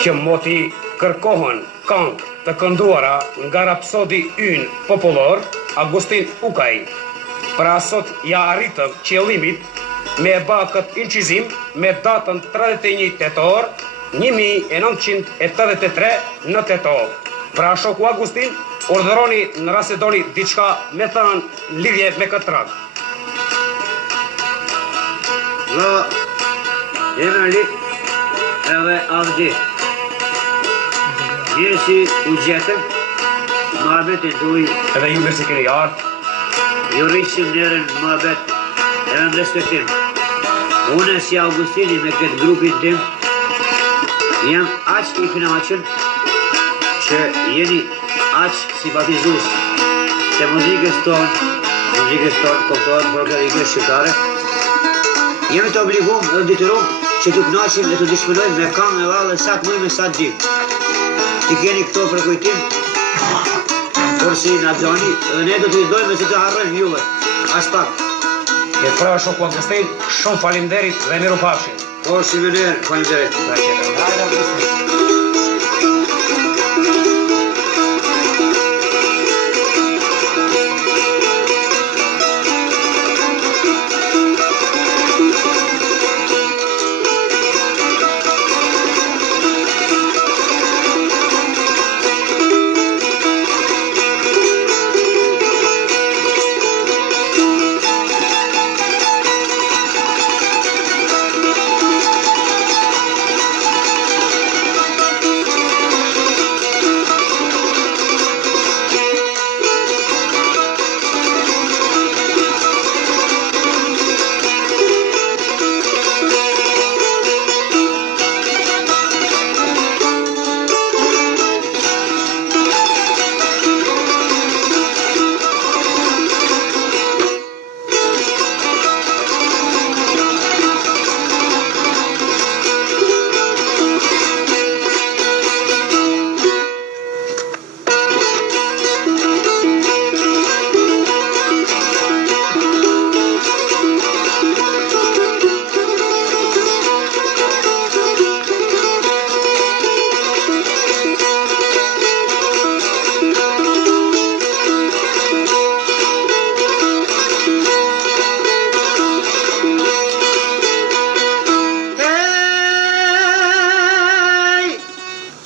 që moti kërkohen këngë të kënduara nga rapsodi ynë popullor Agustin Ukaj. Pra sot ja arritëm qëllimit me e ba këtë incizim me datën 31 tetor 1983 në tetor. Pra shoku Agustin, urdhëroni në rast se doni diçka me thënë lidhje me këtë rak. Emërli edhe Avdi. Mirë që u gjetëm, muhabet e duj. Edhe ju mirë se keni ardhur. Ju rrisim njerën muhabet edhe në respektim. Unë si Augustini me këtë grupin tim, jam aq i kënaqur që jeni aq simpatizus se muzikës tonë kuptohet folklorike shqiptare. Jemi të obligum dhe detyrum që të kënaqim dhe të dishpënojmë me këngë e vallë sa të mujmë sa të dim. Ti keni këto për kujtim, por si na doni, dhe ne do të dojmë se të harrojmë juve. As pak. E pra shoku Agustin, shumë faleminderit dhe mirupafshim. Po, si vëner, faleminderit.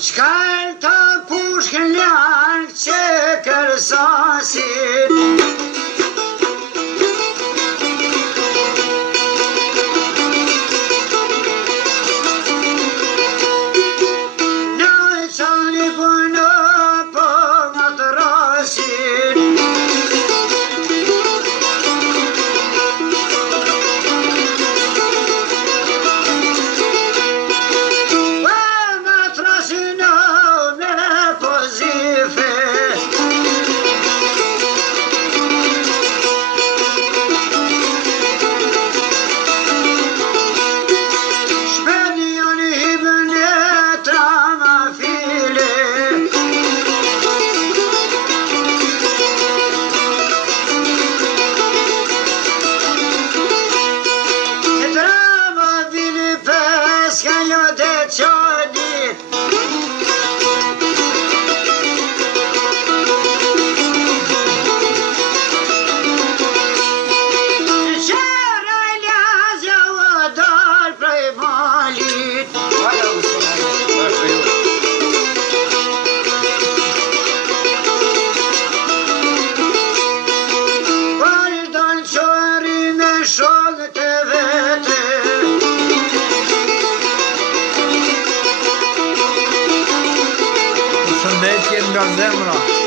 Shkall të pushkën larkë që kërsasit në qëni punë po më të rasit Shëndetje nga zemra.